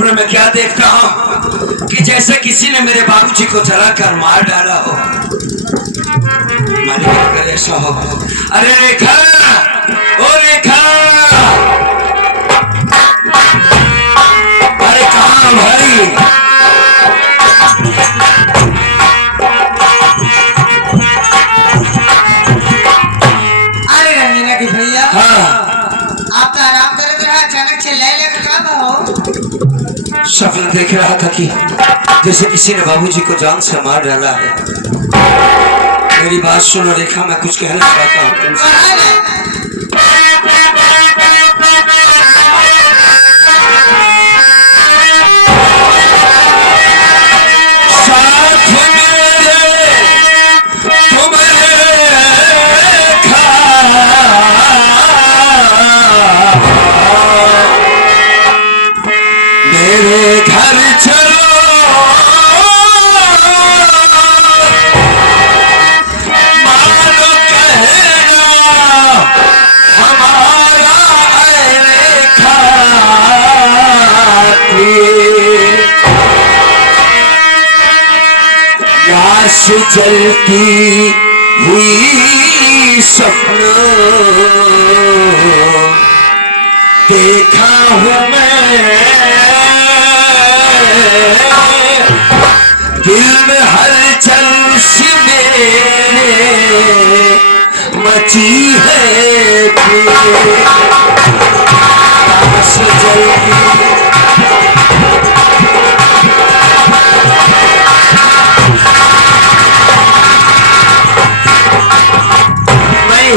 स्वप्न में क्या देखता हूँ कि जैसे किसी ने मेरे बाबूजी को जला कर मार डाला हो। मालिक अगर ऐसा हो, अरे रेखा, ओ रेखा, अरे कहाँ भाई? अरे रंगीना की भैया, हाँ आप तो आराम कर रहे, अचानक चिल्लाए लगे का हो? सपना देख रहा था कि जैसे किसी ने बाबूजी को जान से मार डाला है। मेरी बात सुनो रेखा, मैं कुछ कहना चाहता हूँ तुमसे। जलती हुई सपना देखा हूँ मैं, दिल में हलचल सी मेरे मची है।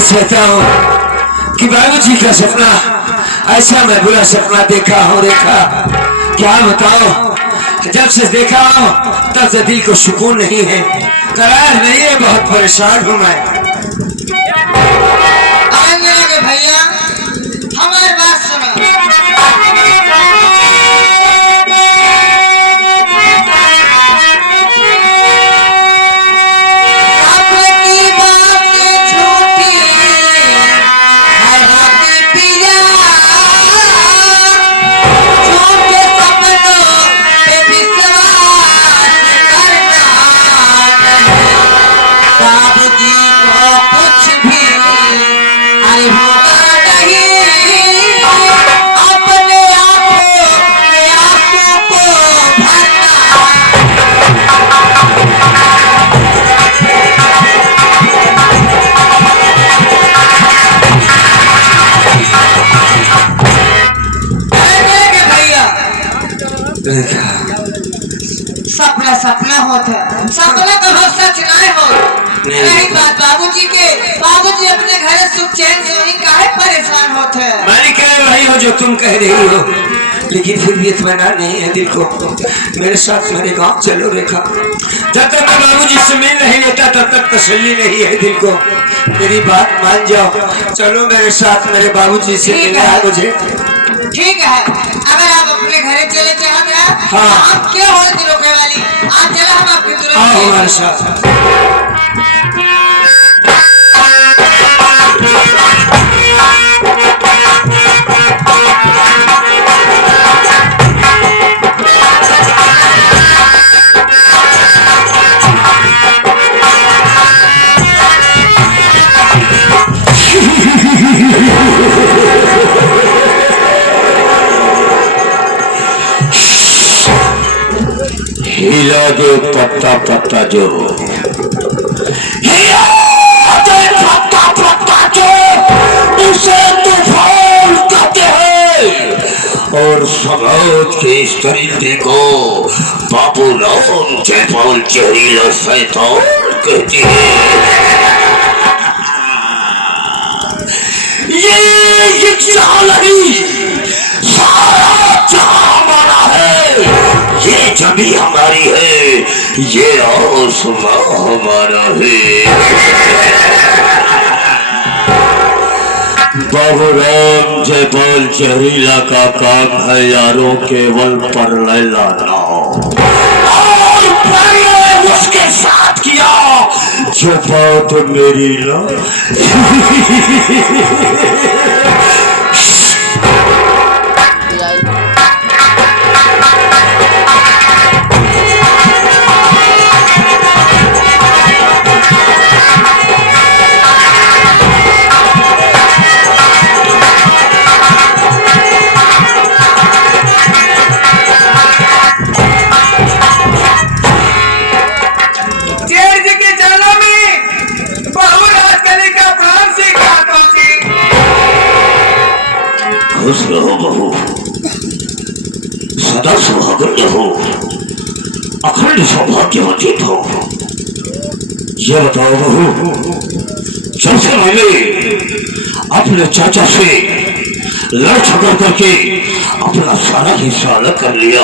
चाहता हूँ कि बाबूजी का सपना ऐसा मैं बुरा सपना देखा हूँ रेखा, क्या बताओ। जब से देखा हूँ तब से दिल को सुकून नहीं है, करार नहीं है, बहुत परेशान हूँ मैं। भैया हमारी बात सुनो, सपना सपना होता है, सपना तो हो सच नहीं हो। नहीं बात बाबूजी के, बाबूजी अपने घर सुख चैन से वही काहे परेशान होते हैं। मैं कह रही हूँ जो तुम कह रही हो, लेकिन फिर भी इत्मीनान नहीं है दिल को। मेरे साथ मेरे गांव चलो रेखा, जब तक मैं बाबूजी से मिल नहीं लेता तब तक तसल्ली नहीं है दिल को। मेरी बात मान जाओ, चलो मेरे साथ मेरे बाबूजी से मिलना मुझे। ठीक है, अगर आप अपने घर चले चाहते हैं, हाँ, आप क्या हो रोकने वाली, आप चला हम आपके तुरंत हमारे साथ। हिला दे पत्ता पत्ता जो, हिला दे पत्ता पत्ता जो, उसे तूफान कहते हैं। और समाज के इस तरीके को बाबूराम जयपाल जहरीला शैतान कहते हैं। ये जहां नहीं, सारा जहां हमारा है, ये जमी हमारी है, ये आसमां हमारा है। बाबूराम जयपाल जहरीला का काम है यारों केवल पर लाना, और मैंने उसके साथ किया जो बात मेरी ना। सदा सौभाग्य हो, अखंड सौभाग्यवती हो। ये बताओ बहू, जब से मैंने अपने चाचा से लड़ झगड़ करके अपना सारा हिस्सा अलग कर लिया,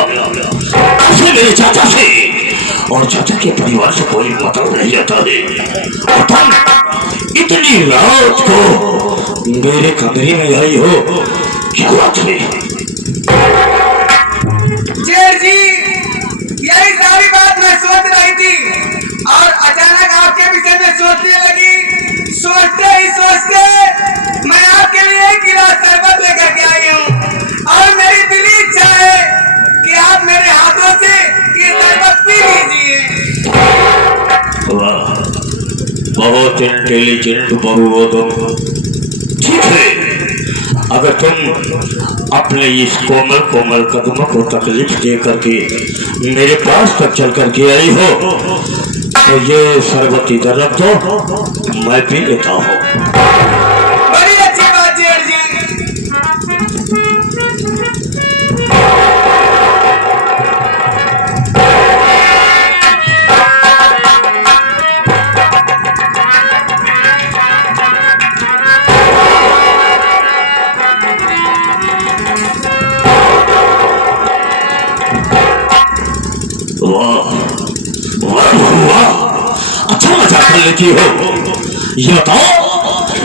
ऐसे मेरे चाचा से और चाचा के परिवार से कोई मतलब नहीं रहता है। और तुम इतनी रात को मेरे कमरे में आई हो, क्या बात है? जेठ जी, यही सारी बात मैं सोच रही थी और अचानक आपके विषय में सोचने लगी। सोचते ही सोचते मैं आपके लिए एक गिलास शरबत लेकर के आई हूँ और मेरी दिली इच्छा है कि आप मेरे हाथों से ये शरबत पी लीजिए। वाह, बहुत इंटेलिजेंट बहू हो तुम। ठीक है, अगर तुम अपने इस कोमल कोमल कदमों को तकलीफ दे करके मेरे पास तक चल करके आई हो, तो ये शरबत इधर रख दो, मैं पी लेता हूँ। बड़ी अच्छी बात जेठ जी। वाह वाह वाह, अच्छा मजा कर लेती हो। ये बताओ,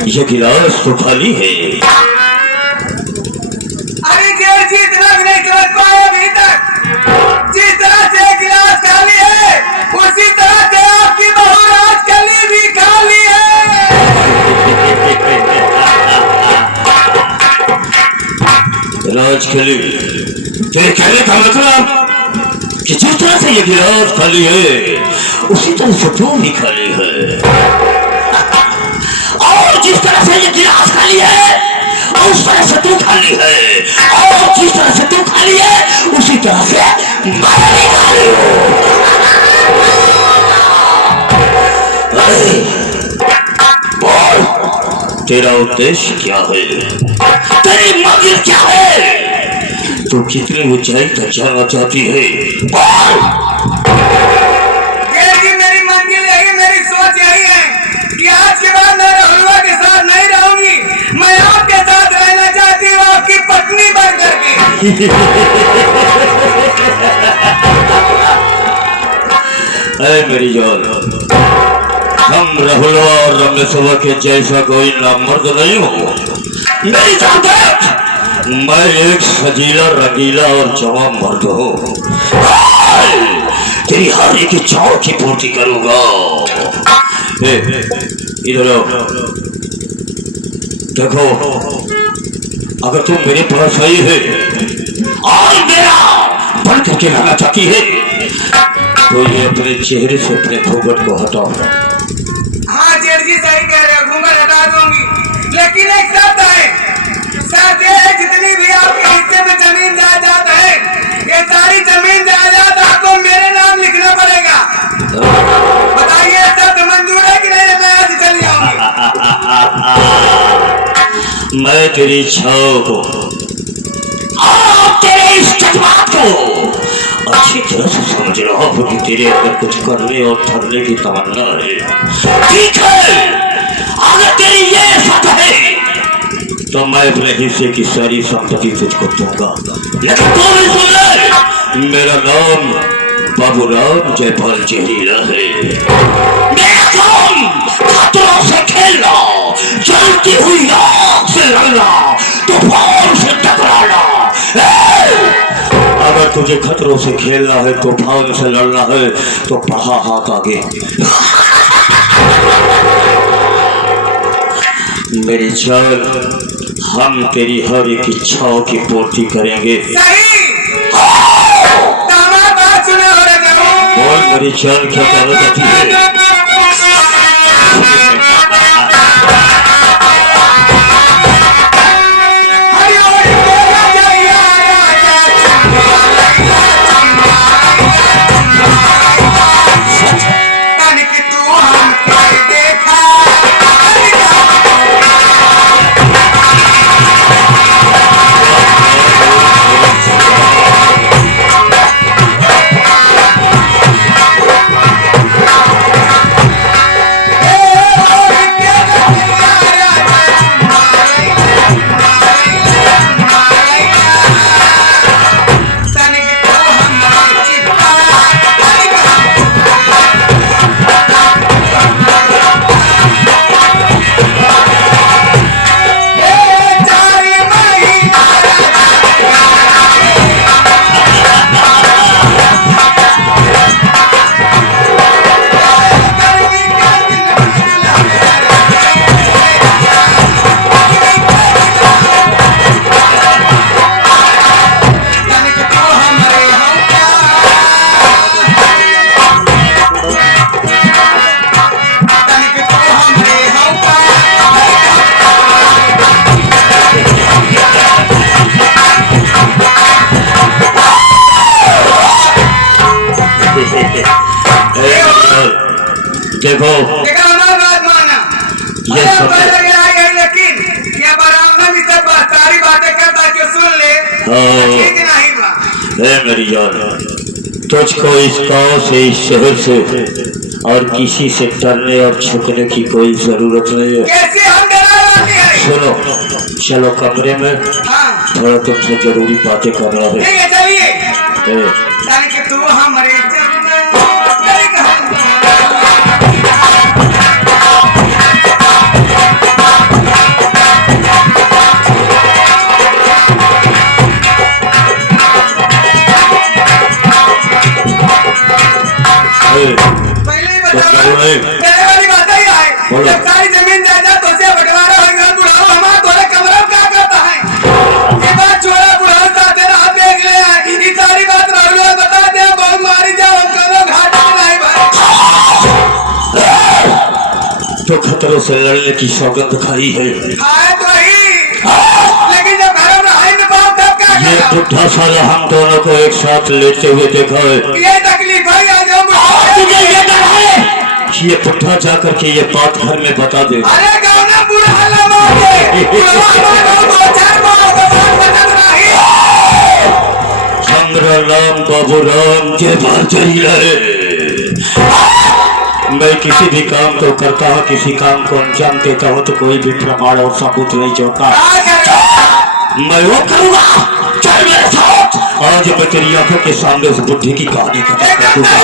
ये गिलास तो खाली है। अरे जेठ जी, इतना भी नहीं समझ पाए अभी तक। जिस तरह से गिलास खाली है, उसी तरह से आपकी बहू राजकली भी खाली है। राजकली, तेरे कहने का मतलब कि जिस तरह से ये गिलास खाली है, उसी तरह से तू भी खाली है। और जिस तरह से ये गिलास खाली है, उस तरह से तू खाली है। और जिस तरह से तू खाली है, उसी तरह से मैं भी खाली हूँ। अरे बोल, तेरा उद्देश्य क्या है? तेरी मंजिल क्या है? तू कितनी ऊंचाई तक जाना चाहती है? मेरी मंजिल यही, मेरी सोच यही है कि आज के बाद मैं राहुलवा के साथ नहीं रहूंगी। मैं आपके साथ रहना चाहती हूँ, आपकी पत्नी बन करके। अरे मेरी जान, हम राहुल और रमेशवा के जैसा कोई नामर्द नहीं हो। मेरी जान, मैं एक सजीला रंगीला और जवान मर्द हूँ। तेरी हर एक इच्छाओं की पूर्ति करूंगा। इधर आओ, देखो, अगर तुम मेरे पास आई है और मेरा बन करके रहना चाहती है, तो ये अपने चेहरे से अपने घूंघट को हटाओ। हाँ जेठ जी, सही कह रहे हो, घूंघट हटा दूंगी। लेकिन एक शर्त है, जितनी भी आपके हिस्से में जमीन जायदाद है, ये सारी जमीन जायदाद आपको मेरे नाम लिखना पड़ेगा। बताइए, शर्त मंजूर है कि नहीं? मैं आज चल जाऊंगी। मैं तेरी इच्छाओं को और तेरे इस जज्बात को अच्छी तरह से समझ रहा हूँ कि तेरे अंदर कुछ करने और ठहरने की तमन्ना है। ठीक है, अगर तेरी ये शर्त है, तो मैं अपने हिस्से की सारी संपत्ति तुझको दूंगा। लेकिन तू भी सुन ले, मेरा नाम बाबूराम जयपाल जहीरा है। मेरा काम खतरों से खेलना, जलती हुई आग से लड़ना, तूफान से टकराना। अगर तुझे खतरों से खेलना है, तूफान से लड़ना है, तो बढ़ा हाथ आगे। मेरी जान, हम तेरी हर एक इच्छाओं की पूर्ति करेंगे। बोल मेरी जान, क्या कहना चाहती है? देखो देखा हमारी बात माना। ये अरे सब बड़ा गया है लेकिन ये बराबर भी सब सारी बातें करता के सुन ले ठीक नहीं बा। मेरी जान, तुझको इस गांव से, इस शहर से और किसी से डरने और छुपने की कोई जरूरत नहीं है। कैसे हम डराते हैं? सुनो, चलो कमरे में, हाँ थोड़ा तुमसे जरूरी बातें करना है। ठीक है चलिए। ए, ताकि तू हमारे पहले ही बता तेरे वाली बात ही है। जब सारी जमीन जायदाद तुझसे बंटवारा होगा बुढ़ाओ हमारा तोरे कमरा में क्या करता है? ये बात छोड़ा बुढ़ाओ साथे रात देख ले है। ये सारी बात राहुल बता दे बहुत मारी जाओ हम करो घाटे में नहीं भाई। तो खतरों से लड़ने की सौगंध खाई है। खाए तो ही लेकिन जब घर में है ना बाप तब क्या ये करेगा? बुढ़ा साला हम दोनों को एक साथ लेते हुए देखा है। ये तकलीफ है आज हम तुझे ये डर है? ये बुढ़ा जाकर के ये बात घर में बता दे। अरे गाँव ना बुढ़ा हल्ला मार दे बुढ़ा हमारा दो चार बार बचत नहीं। हमरा नाम बाबू राम के बाजरिया है। मैं किसी भी काम को करता हूँ, किसी काम को अंजाम देता हूँ तो कोई भी प्रमाण और सबूत नहीं जोड़ता। मैं वो करूँगा। चल मेरे साथ। आज मैं तेरी आंखों के सामने उस बुढ़े की कहानी खत्म कर दूंगा।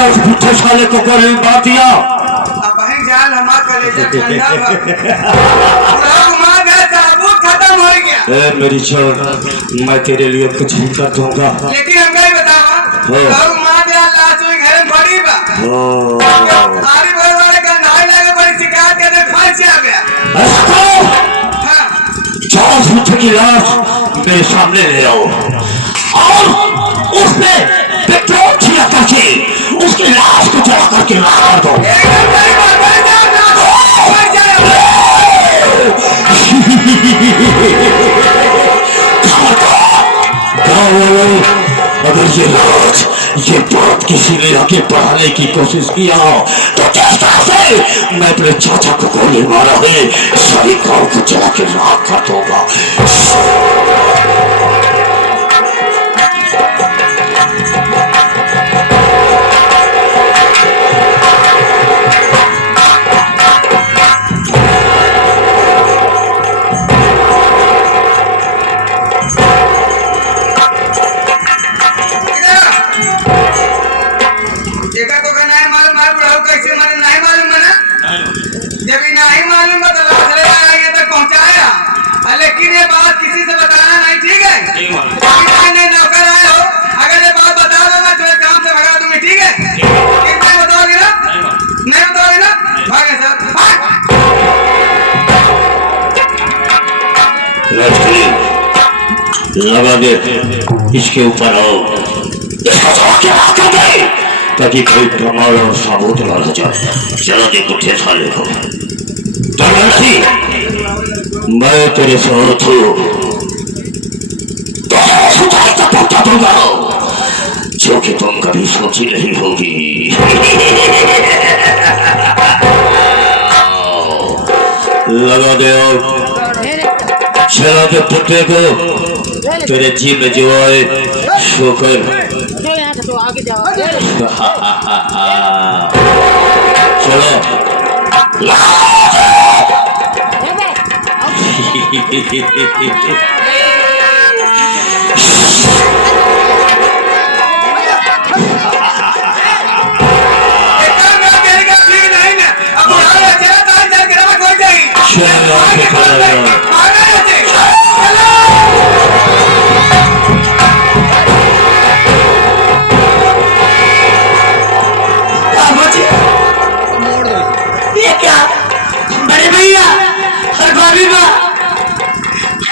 उस बुढ़े साले को कोई बात दिया। अब वही जाल हमारा कलेजा ठंडा घुमा गया साबुत खत्म हो गया। मेरी छोड़, मैं तेरे लिए कुछ भी कर दूंगा। लेकिन हम कहीं बतावा घुमा गया लाश हुई घर में बड़ी बा आरी भाई वाले का नाई लगे बड़ी शिकायत करने फंस जा गया। हाँ चार बुढ़े की लाश मेरे सामने ले आओ और उसमें पेट्रोल छिड़क करके उसकी लाश को जला करके राख कर दो। एकदम सही बात है अगर ये लाश, ये बात किसी ने आगे बढ़ाने की कोशिश किया तो जिस तरह से मैं अपने चाचा को गोली मारा है सारी गांव को जला के राख कर दूंगा। जब नहीं मालूम तो लाश ले आएंगे तक पहुंचाया। लेकिन ये बात किसी से बताना नहीं ठीक है? नहीं नौकर आए हो अगर ये बात बता दो मैं तुम्हें काम से भगा दूंगी ठीक है? कितना बताओगे ना? नहीं बताओगे ना? भागे सर लगा दे इसके ऊपर आओ ताकि कोई प्रमाण और सबूत न रह जाए। चलो दे बुढ़े साले को। नहीं, मैं तेरे साथ हूँ दूंगा जो कि तुम कभी सोची नहीं होगी। लगा दे और चला दे पुट्टे को तेरे जी में जो आए शोकर। तो आगे जाओ। चलो ये क्या बड़े भैया और भाभी माँ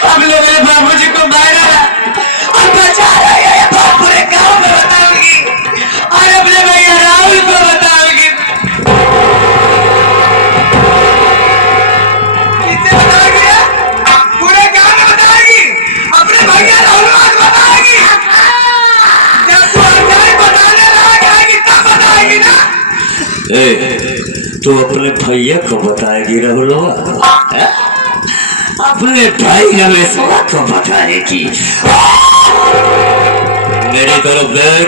हम लोगों ने बाबूजी को मारा और बचा रहे हैं पूरे गांव में बताओ तो अपने भैया को बताएगी रहुलवा, अपने भाई रमेशवा को बताएगी। मेरी तरफ देख,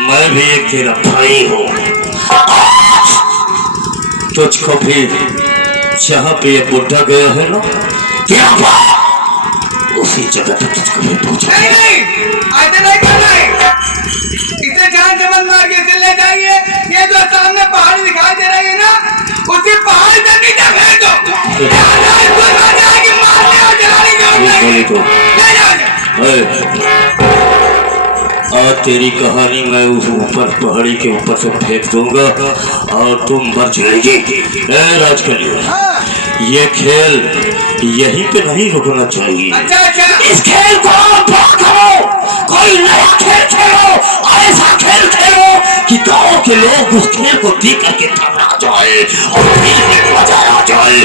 मैं भी एक तेरा भाई हूँ। तुझको भी जहाँ पे ये बुढ़ा गया है ना, क्या उसी जगह पे तुझको भी पूछा। नहीं नहीं, ऐसे नहीं करना है। इसे जान से मत मार के ले जाइए। ये जो सामने पहाड़ दिखाई दे रही है ना, उसी पहाड़ से नीचे फेंक दो। जाएगी मारने और जलाने की जरूरत नहीं है। ले जाओ। आज तेरी कहानी मैं उस ऊपर पहाड़ी के ऊपर से फेंक दूंगा और तुम मर जाएगी। राजकन्या, ये खेल यहीं पे नहीं रुकना चाहिए। अच्छा अच्छा, इस खेल को करो, कोई नया खेल खेलो, ऐसा खेल खेलो कि गाँव के लोग उस खेल को देख करके थर्रा जाए और फिर मजा आ जाए।